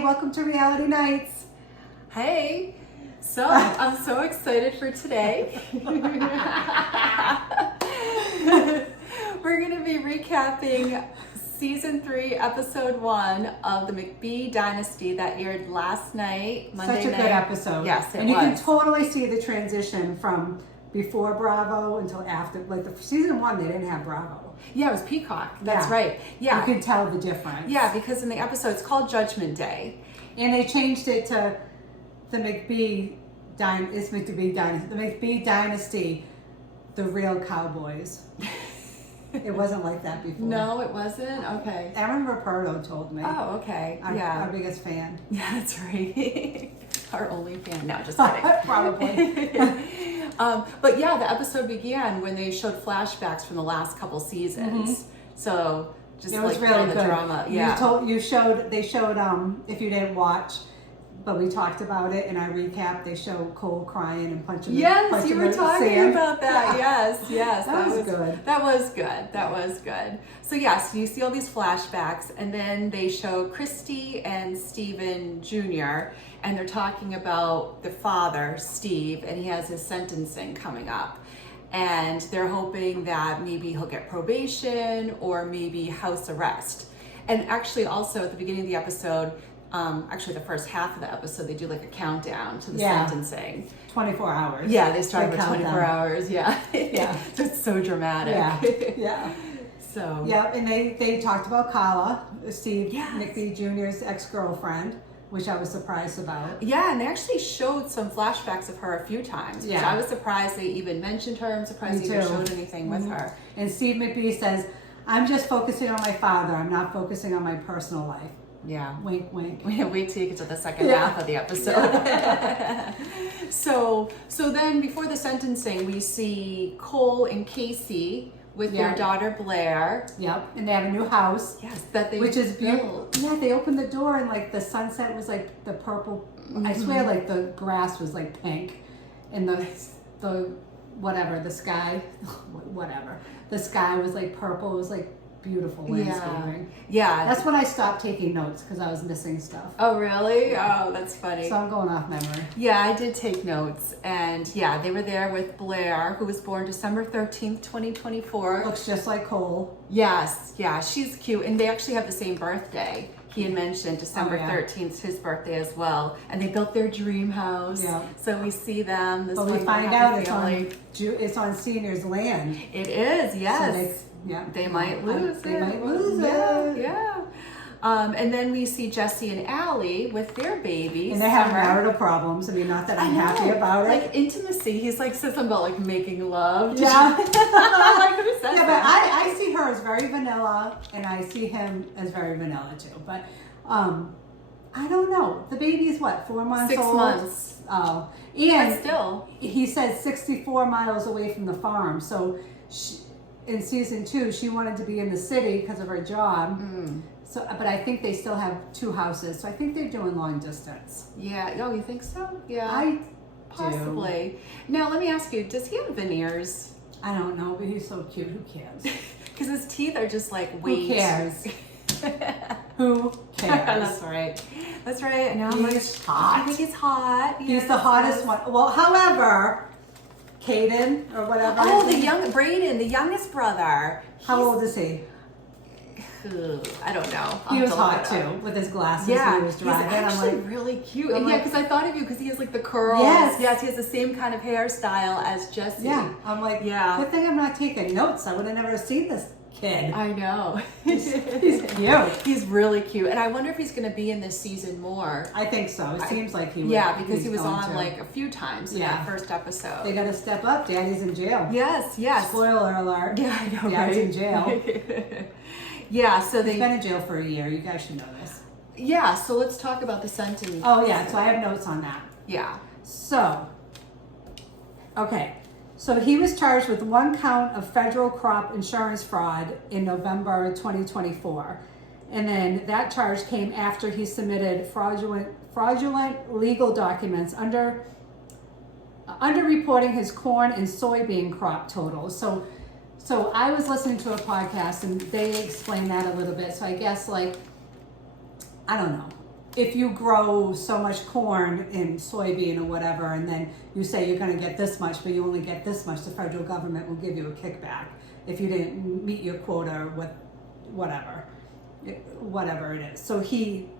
Hey, welcome to Reality Nights. Hey, so I'm so excited for today. We're going to be recapping Season 3, Episode 1 of the McBee Dynasty that aired last night, Monday night. Such a good episode. Yes, it was. And you can totally see the transition from before Bravo until after. Like the Season 1, they didn't have Bravo. Yeah, it was Peacock. That's right. Yeah. You can tell the difference. Yeah, because in the episode, it's called Judgment Day. And they changed it to the McBee Dynasty. It's McBee Dynasty. The McBee Dynasty, the real cowboys. It wasn't like that before. No, it wasn't? Okay. Aaron Raperto told me. Oh, okay. Our biggest fan. Yeah, that's right. Our only fan. No, just kidding. Probably. But yeah, the episode began when they showed flashbacks from the last couple seasons. Mm-hmm. So just it was like really the good. Drama. Yeah. They showed if you didn't watch, but we talked about it in our recap. They showed Cole crying and punching. Yes, you were talking about that. Yeah. Yes. That was good. That was good. So yes, you see all these flashbacks, and then they show Christy and Steven Jr. and they're talking about the father, Steve, and he has his sentencing coming up. And they're hoping that maybe he'll get probation or maybe house arrest. And actually also at the beginning of the episode, actually the first half of the episode, they do like a countdown to the sentencing. 24 hours. Yeah, they start with 24 hours. Yeah. Yeah. So it's so dramatic. Yeah. Yeah. So. Yeah, and they talked about Paula, Steve McBee Jr.'s ex-girlfriend, which I was surprised about. Yeah, and they actually showed some flashbacks of her a few times. Yeah. I was surprised they even mentioned her. I'm surprised they even showed anything with her. And Steve McBee says, I'm just focusing on my father. I'm not focusing on my personal life. Yeah. Wink, wink. Wait till you get to the second half of the episode. Yeah. So then before the sentencing, we see Cole and Casey with their daughter Blair. Yep, and they have a new house. Yes, that which is beautiful. Yeah, they opened the door and like the sunset was like the purple. Mm-hmm. I swear, like the grass was like pink, and the whatever the sky, whatever the sky was like purple. It was like beautiful landscaping. Yeah. That's when I stopped taking notes because I was missing stuff. Oh, really? Oh, that's funny. So I'm going off memory. Yeah, I did take notes. And yeah, they were there with Blair, who was born December 13th, 2024. Looks just like Cole. Yes. Yeah, she's cute. And they actually have the same birthday. He had mentioned December 13th, his birthday as well. And they built their dream house. Yeah. So we see them. But we find out it's on Senior's land. It is, yes. So they might lose it. They might lose it. Yeah. And then we see Jesse and Allie with their babies. And they have marital problems. I mean, not that I'm happy about it. Like intimacy. He's like says something about like making love. Yeah. Like, who says but that? I see her as very vanilla, and I see him as very vanilla too. But I don't know. The baby is what, 4 months 6 old? months. Oh, and still, he said 64 miles away from the farm. So in season 2, she wanted to be in the city because of her job. Mm. So, but I think they still have 2 houses. So I think they're doing long distance. Yeah. Oh, you think so? Yeah. I possibly. Now, let me ask you: does he have veneers? I don't know, but he's so cute. Who cares? Because his teeth are just like weight. Who cares? Who cares? That's right. That's right. And now he's hot. I think he's hot. He's the hottest one. Well, however, Caden or whatever. Oh, Braden, the youngest brother. How old is he? I don't know. He was hot too, with his glasses when he was driving. He's actually really cute. Yeah, because I thought of you because he has like the curls. Yes, he has the same kind of hairstyle as Jesse. Yeah, I'm like, good thing I'm not taking notes. I would have never seen this kid. I know. He's cute. He's really cute. And I wonder if he's going to be in this season more. I think so. It seems like he would. Yeah, because he was on like a few times in that first episode. They got to step up. Daddy's in jail. Yes. Spoiler alert. Yeah, I know, Dad's in jail. Yeah, so he's been in jail for a year. You guys should know this. Yeah, so let's talk about the sentence. Oh, yeah. So I have notes on that. Yeah. So, okay. So he was charged with 1 count of federal crop insurance fraud in November 2024. And then that charge came after he submitted fraudulent legal documents under reporting his corn and soybean crop totals. So I was listening to a podcast and they explained that a little bit. So I guess I don't know. if you grow so much corn and soybean or whatever, and then you say you're going to get this much, but you only get this much, the federal government will give you a kickback if you didn't meet your quota with whatever it is. So he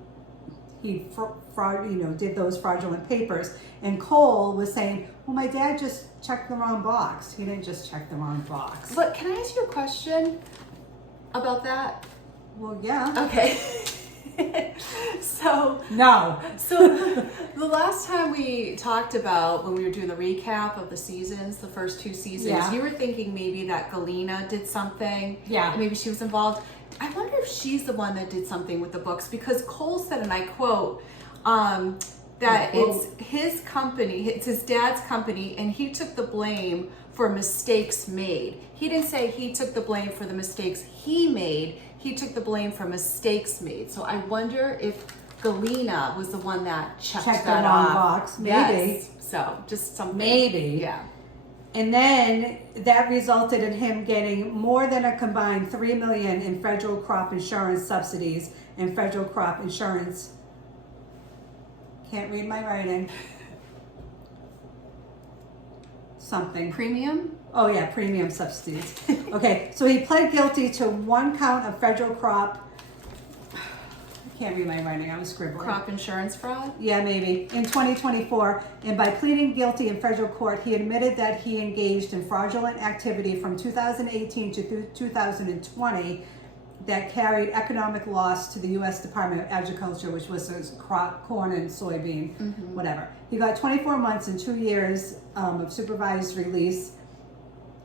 did those fraudulent papers, and Cole was saying, well, my dad just checked the wrong box. He didn't just check the wrong box. But can I ask you a question about that? Well, yeah. Okay. No. So the last time we talked about, when we were doing the recap of the seasons, the first 2 seasons, Yeah. you were thinking maybe that Galena did something. Yeah. Maybe she was involved. I wonder if she's the one that did something with the books, because Cole said, and I quote, that it's his company, it's his dad's company, and he took the blame for mistakes made. He didn't say he took the blame for the mistakes he made. He took the blame for mistakes made. So I wonder if Galena was the one that checked Checked the that wrong off. box. Maybe. Yes. So just something. Maybe. Yeah. And then that resulted in him getting more than a combined $3 million in federal crop insurance subsidies and federal crop insurance. Can't read my writing. Something. Premium? Oh yeah, premium subsidies. Okay, so he pled guilty to 1 count of federal crop. I can't read my writing, I'm scribbling. Crop insurance fraud? Yeah, maybe. In 2024, and by pleading guilty in federal court, he admitted that he engaged in fraudulent activity from 2018 to 2020 that carried economic loss to the U.S. Department of Agriculture, which was his crop, corn and soybean, whatever. He got 24 months and 2 years of supervised release.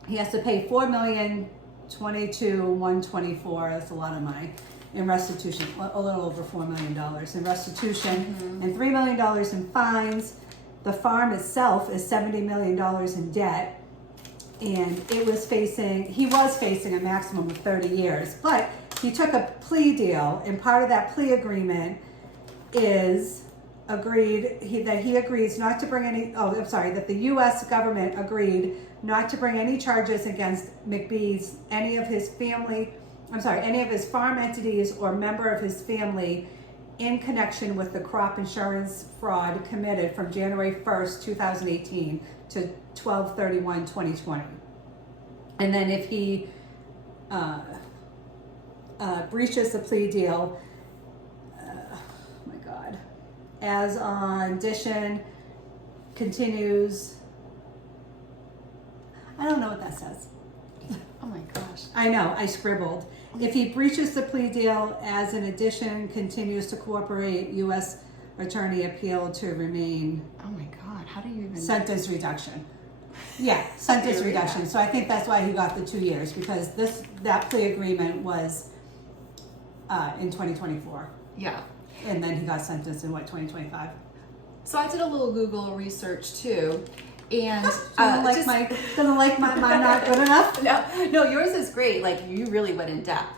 He has to pay $4,022,124. That's a lot of money. In restitution, a little over $4 million in restitution, and $3 million in fines. The farm itself is $70 million in debt, and he was facing a maximum of 30 years. But he took a plea deal, and part of that plea agreement is that he agrees not to bring that the U.S. government agreed not to bring any charges against McBee's, any of his farm entities or member of his family in connection with the crop insurance fraud committed from January 1st, 2018 to 12/31/2020. And then if he breaches the plea deal, as on addition continues, I don't know what that says. Oh my gosh. I know, I scribbled. If he breaches the plea deal, as an addition continues to cooperate, U.S. Attorney appeal to remain. Oh my God, how do you even... Sentence reduction. Yeah, sentence reduction. So I think that's why he got the 2 years, because that plea agreement was in 2024. Yeah. And then he got sentenced in 2025? So I did a little Google research too, and doesn't like my not good enough? No, yours is great. Like, you really went in depth.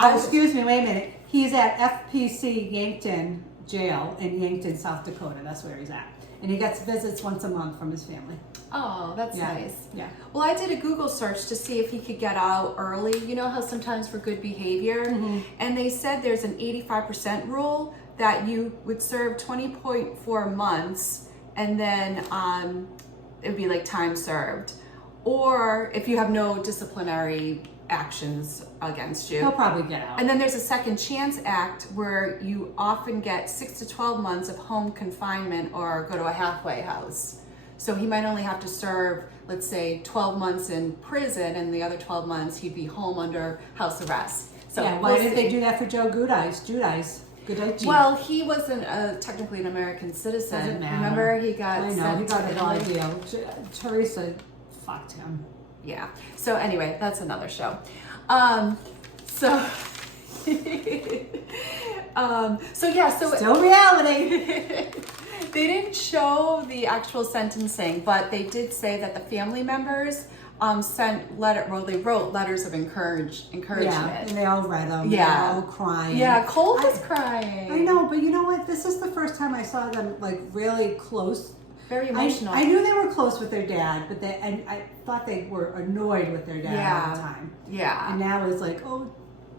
Excuse me, wait a minute. He's at FPC Yankton Jail in Yankton, South Dakota. That's where he's at. And he gets visits once a month from his family. Oh, that's nice. Yeah. Well, I did a Google search to see if he could get out early. You know how sometimes for good behavior, and they said there's an 85% rule that you would serve 20.4 months, and then it would be like time served. Or if you have no disciplinary actions against you, He'll probably get out. And then there's a Second Chance Act where you often get 6 to 12 months of home confinement or go to a halfway house. So he might only have to serve, let's say, 12 months in prison, and the other 12 months he'd be home under house arrest. So yeah, why did they do that for Joe Giudice? Well, he wasn't technically an American citizen. Doesn't matter. Remember, he got he sent got to a raw Italy. deal. Teresa fucked him. Yeah. So anyway, that's another show. Still reality. They didn't show the actual sentencing, but they did say that the family members they wrote letters of encouragement. Yeah, and they all read them. Yeah. They were all crying. Yeah, Cole was crying. I know, but you know what? This is the first time I saw them like really close. Very emotional. I knew they were close with their dad, but I thought they were annoyed with their dad all the time. Yeah. And now it's like, oh,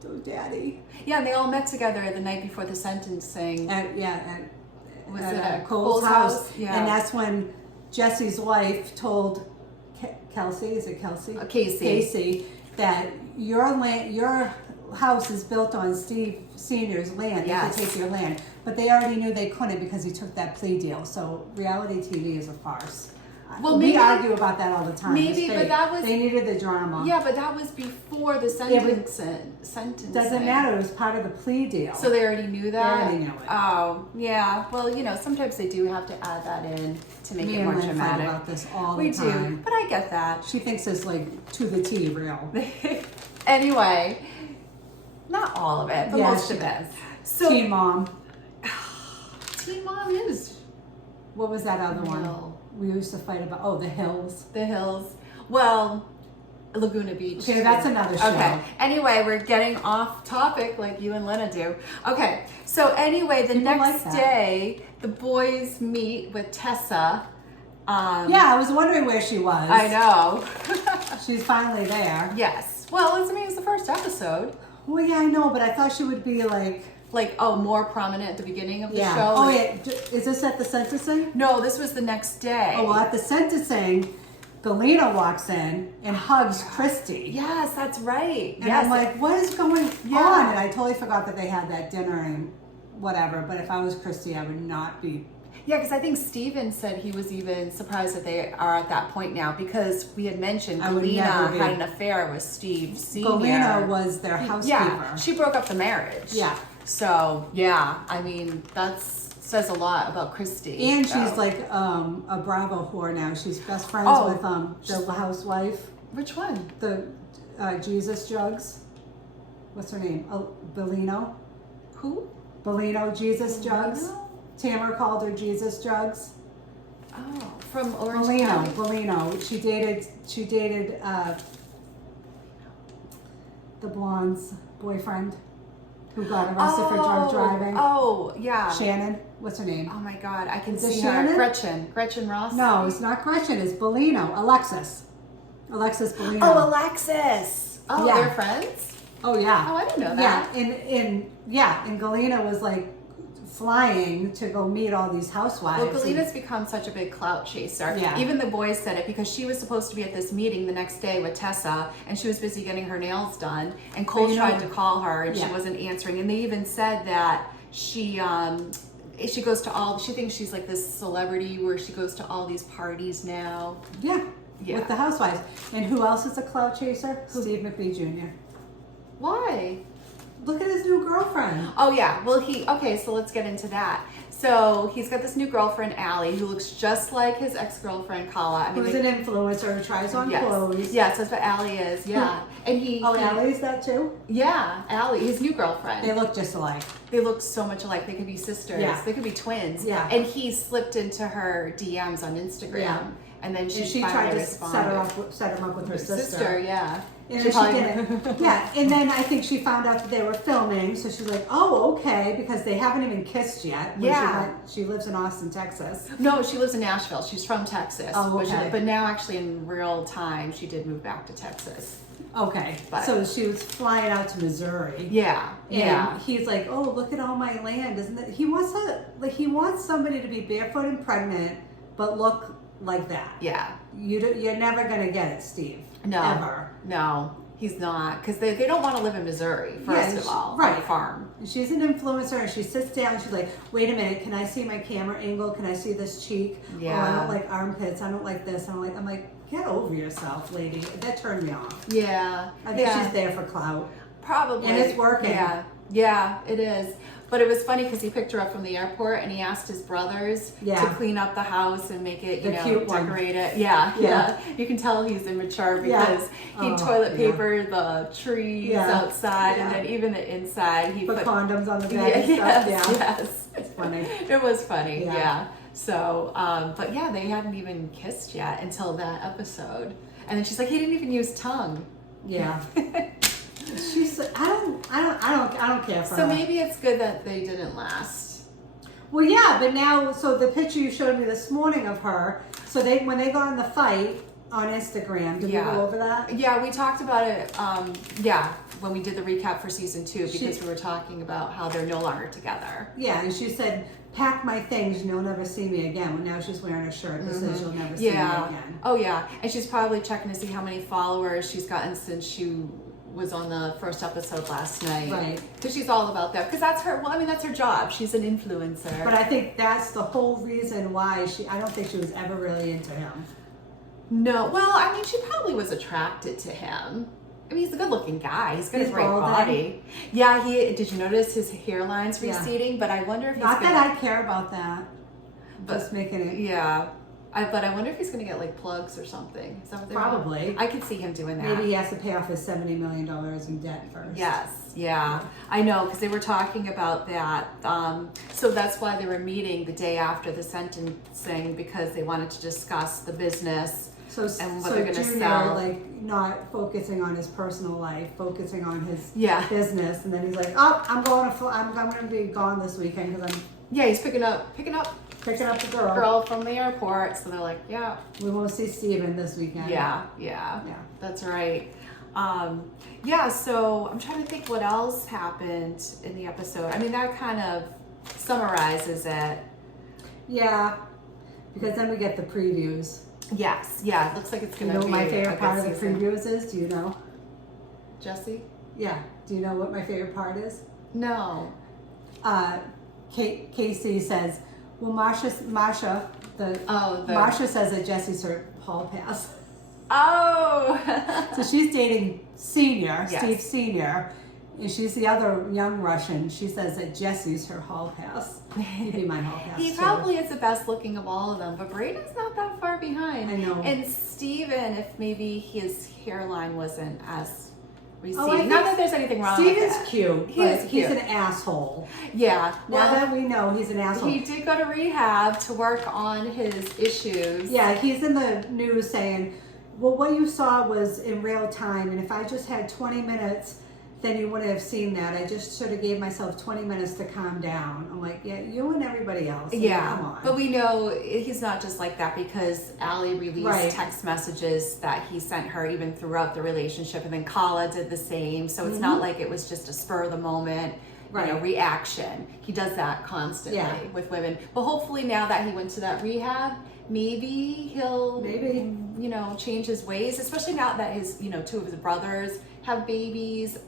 oh, Daddy. Yeah, and they all met together the night before the sentencing. Was it at Cole's house? Yeah. And that's when Jesse's wife told Kelsey, is it Kelsey? Casey, that your house is built on Steve Sr.'s land. Yes. They could take your land. But they already knew they couldn't because he took that plea deal. So reality TV is a farce. Well, we argue about that all the time. Maybe, but that was... They needed the drama. Yeah, but that was before the sentencing. Doesn't matter. It was part of the plea deal. So they already knew that? They already knew it. Oh, yeah. Well, sometimes they do have to add that in to make it more dramatic. We fight about this all the time. We do, but I get that. She thinks it's like to the T real. Anyway, not all of it, but most of it. So, Teen Mom. Teen Mom is... What was that other one? We used to fight about, The Hills. The Hills. Well, Laguna Beach. Okay, that's another show. Okay. Anyway, we're getting off topic like you and Lena do. Okay. So anyway, the next day, the boys meet with Tessa. I was wondering where she was. I know. She's finally there. Yes. Well, it's the first episode. Well, yeah, I know, but I thought she would be more prominent at the beginning of the show. Oh, yeah. Is this at the sentencing? No, this was the next day. Oh, well, at the sentencing, Galena walks in and hugs Christy. Yes, that's right. And I'm like, what is going on? And I totally forgot that they had that dinner and whatever. But if I was Christy, I would not be. Yeah, because I think Steven said he was even surprised that they are at that point now because we had mentioned Galena had an affair with Steve Sr. Galena was their housekeeper. Yeah, she broke up the marriage. Yeah. So, yeah, I mean, that says a lot about Christy. And she's like a Bravo whore now. She's best friends with the housewife. Which one? The Jesus Jugs. What's her name? Bellino. Who? Bellino, Jesus Jugs. Tamara called her Jesus Jugs. Oh, from Orange County. Bellino. She dated the blonde's boyfriend who got arrested for drug driving. Oh, yeah. Shannon. What's her name? Oh my God, I can see Shannon? her. Gretchen Ross? No, it's not Gretchen. It's Bellino. Alexis Bellino. Oh, Alexis. Oh, yeah. They're friends? Oh, yeah. Oh, I didn't know that. Yeah, and Galena was like flying to go meet all these housewives. Well, Galena's become such a big clout chaser. Yeah. Even the boys said it because she was supposed to be at this meeting the next day with Tessa and she was busy getting her nails done and Cole tried to call her and she wasn't answering. And they even said that she goes to she thinks she's like this celebrity where she goes to all these parties now. Yeah. With the housewives. And who else is a clout chaser? Steve McBee Jr. Why? Look at his new girlfriend. Oh yeah, well so let's get into that. So he's got this new girlfriend, Allie, who looks just like his ex-girlfriend, Paula. Who's an influencer who tries on clothes. Yes, that's what Allie is, yeah. And Allie's that too? Yeah, Allie, his new girlfriend. They look just alike. They look so much alike. They could be sisters. Yeah. They could be twins. Yeah. And he slipped into her DMs on Instagram. Yeah. And then she tried to responded. set him up with her sister. Yeah. And she didn't. Yeah, and then I think she found out that they were filming, so she's like, "Oh, okay," because they haven't even kissed yet. She lives in Austin, Texas. No, she lives in Nashville. She's from Texas. Oh, okay. But now, actually, in real time, she did move back to Texas. Okay, so she was flying out to Missouri. Yeah, and he's like, "Oh, look at all my land, isn't it?" He wants somebody to be barefoot and pregnant, but look like that. Yeah, you're never gonna get it, Steve. No, ever. No, he's not, because they don't want to live in Missouri. First of all, right, on a farm. She's an influencer, and she sits down. She's like, "Wait a minute, can I see my camera angle? Can I see this cheek? Yeah. Oh, I don't like armpits. I don't like this. I'm like, get over yourself, lady. That turned me off. Yeah, I think she's there for clout. Probably, and it's working. Yeah, it is. But it was funny because he picked her up from the airport and he asked his brothers to clean up the house and make it, decorate it. Yeah. You can tell he's immature because he toilet papered the trees outside and then even the inside. He put condoms on the bed and stuff. Yes. It's funny. It was funny, yeah. So, but they hadn't even kissed yet until that episode. And then she's like, he didn't even use tongue. Yeah. She's. I don't care for her. So maybe it's good that they didn't last. Well, yeah, but now, so the picture you showed me this morning of her. So when they got in the fight on Instagram, did we go over that? Yeah, we talked about it. when we did the recap for season 2 because we were talking about how they're no longer together. Yeah, and she said, pack my things and you'll never see me again. Well, now she's wearing a shirt that says you'll never see me again. Oh, yeah. And she's probably checking to see how many followers she's gotten since she was on the first episode last night. Right. Because she's all about that. Because that's her, well, I mean, that's her job. She's an influencer. But I think that's the whole reason why I don't think she was ever really into him. No. Well, I mean, she probably was attracted to him. I mean, he's a good-looking guy. He's got a great body. Yeah, did you notice his hairline's receding? But I wonder if he's Not that I care about that. Just making it. Yeah. But I wonder if he's going to get like plugs or something. Is that what they're Probably. doing? I could see him doing that. Maybe he has to pay off his $70 million in debt first. Yes, yeah. I know, because they were talking about that. So that's why they were meeting the day after the sentencing, because they wanted to discuss the business and what they're going to sell. Like not focusing on his personal life, focusing on his business, and then he's like, "Oh, I'm going to be gone this weekend because I'm." Yeah, he's picking up the girl from the airport. So they're like, yeah, we won't see Steven this weekend. Yeah, that's right. So I'm trying to think what else happened in the episode. I mean, that kind of summarizes it. Yeah, because then we get the previews. Yes, yeah, it looks like it's going to be. You know what my favorite part of the season. previews is? Do you know? Jesse? Yeah. Do you know what my favorite part is? No. Casey says, well, Marsha says that Jesse's her hall pass. Oh! So she's dating Senior, yes. Steve Sr., and she's the other young Russian. She says that Jesse's her hall pass. He'd be my hall pass. He probably is the best looking of all of them, but Braden's not that far behind. I know. And Steven, if maybe his hairline wasn't as receding. Not that there's anything wrong with it. Steven's cute. He's an asshole. Yeah. Now that we know he's an asshole. He did go to rehab to work on his issues. Yeah, he's in the news saying, well, what you saw was in real time, and if I just had 20 minutes, then you wouldn't have seen that. I just sort of gave myself 20 minutes to calm down. I'm like, yeah, you and everybody else. Yeah, come on. But we know he's not just like that because Allie released text messages that he sent her even throughout the relationship, and then Kala did the same. So it's not like it was just a spur of the moment reaction. He does that constantly with women. But hopefully now that he went to that rehab, maybe he'll change his ways, especially now that his 2 of his brothers have babies.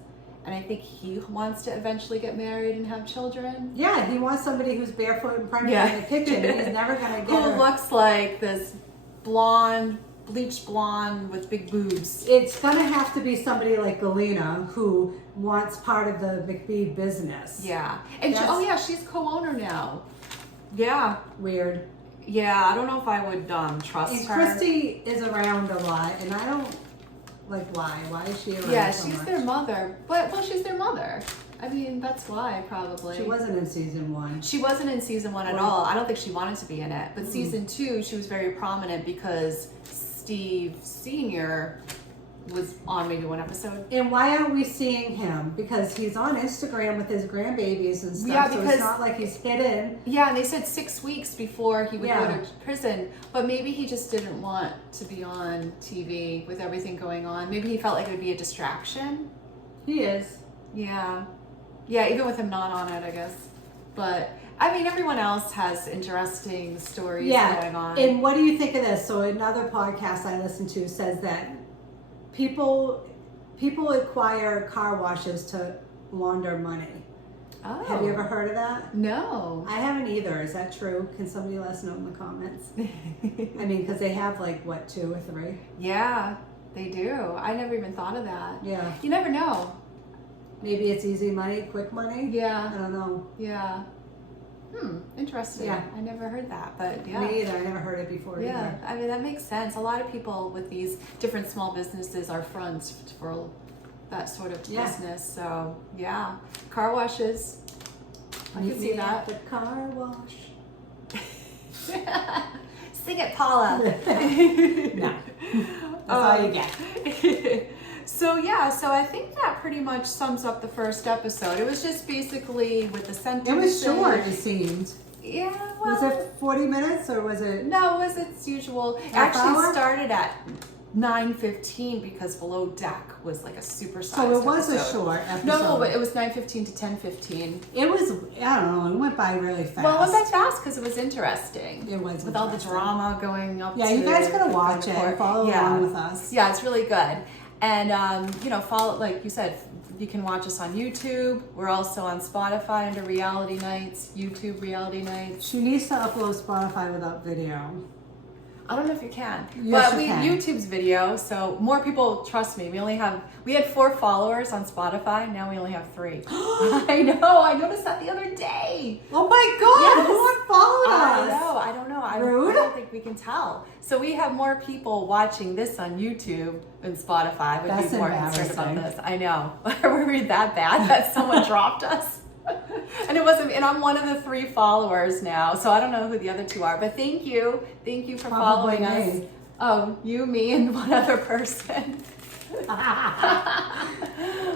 And I think he wants to eventually get married and have children. Yeah, he wants somebody who's barefoot and pregnant in the kitchen. He's never going to get Who looks like this bleached blonde with big boobs. It's going to have to be somebody like Galena who wants part of the McBee business. Yeah. And she's co-owner now. Yeah. Weird. Yeah, I don't know if I would trust her. Christy is around a lot, and I don't... Like, why? Why is she around? Yeah, so she's much? their mother. Well, she's their mother. I mean, that's why, probably. She wasn't in season 1. She wasn't in season 1 at all. I don't think she wanted to be in it. But season 2, she was very prominent because Steve Sr. was on maybe one episode. And why aren't we seeing him? Because he's on Instagram with his grandbabies and stuff, yeah, so it's not like he's hidden. Yeah, and they said 6 weeks before he would go to prison. But maybe he just didn't want to be on TV with everything going on. Maybe he felt like it would be a distraction. He is. Yeah. Yeah, even with him not on it, I guess. But, I mean, everyone else has interesting stories going on. And what do you think of this? So another podcast I listened to says that people acquire car washes to launder money. Oh. Have you ever heard of that? No. I haven't either. Is that true? Can somebody let us know in the comments? I mean, because they have 2 or 3. Yeah, they do. I never even thought of that. Yeah. You never know. Maybe it's easy money, quick money? Yeah. I don't know. Yeah. Interesting. Yeah. I never heard that, but yeah. Me either. I never heard it before either. I mean, that makes sense. A lot of people with these different small businesses are fronts for that sort of business. So, yeah. Car washes. I can see that. The car wash. Sing it, Paula. No. That's all you get. So I think that pretty much sums up the first episode. It was just basically with the sentence. It was short, it seemed. Yeah, well. Was it 40 minutes or was it? No, it was its usual. Half hour? Started at 9:15 because Below Deck was like a supersized So it was a episode. short episode. No, but it was 9:15 to 10:15. It was, I don't know, it went by really fast. Well, it went by fast because it was interesting. It was with all the interesting. drama going up. Yeah, to you guys gotta the watch court. it. Follow along with us. Yeah, it's really good. And follow, like you said, you can watch us on YouTube. We're also on Spotify under Reality Nights, YouTube Reality Nights. She needs to upload Spotify without video. I don't know if you can, Yes, but you can. YouTube's video, so more people trust me. We had 4 followers on Spotify. Now we only have 3. I know. I noticed that the other day. Oh my God! Yes. Who unfollowed I us? know. I don't know. I don't think we can tell. So we have more people watching this on YouTube than Spotify. Would That's be more concerned about embarrassing. this. I know. Were we that bad that someone dropped us? And it wasn't. And I'm one of the 3 followers now, so I don't know who the other 2 are. But thank you for Probably following us. me. Oh, you, me, and one other person.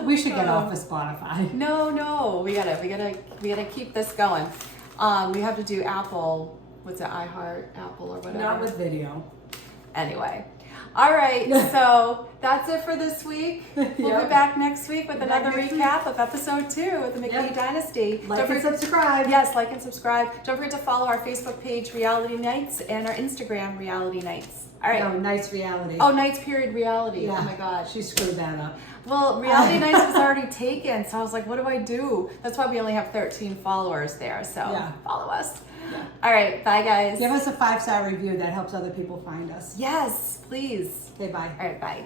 We should get off of Spotify. No, we gotta keep this going. We have to do Apple. What's it? iHeart, Apple, or whatever. Not with video. Anyway, all right. So that's it for this week. We'll Yep. be back next week with Back another next recap of episode 2 of the McBee Yep. Dynasty. Like Don't and forget- subscribe. Yes, like and subscribe. Don't forget to follow our Facebook page, Reality Nights, and our Instagram, Reality Nights. All right. No, nice reality. Oh, Nights period reality. Yeah. Oh my gosh. She screwed that up. Well, Reality Nights was already taken, so I was like, what do I do? That's why we only have 13 followers there, so Yeah. follow us. Yeah. All right, bye guys. Give us a 5-star review. That helps other people find us. Yes, please. Okay, bye. All right, bye.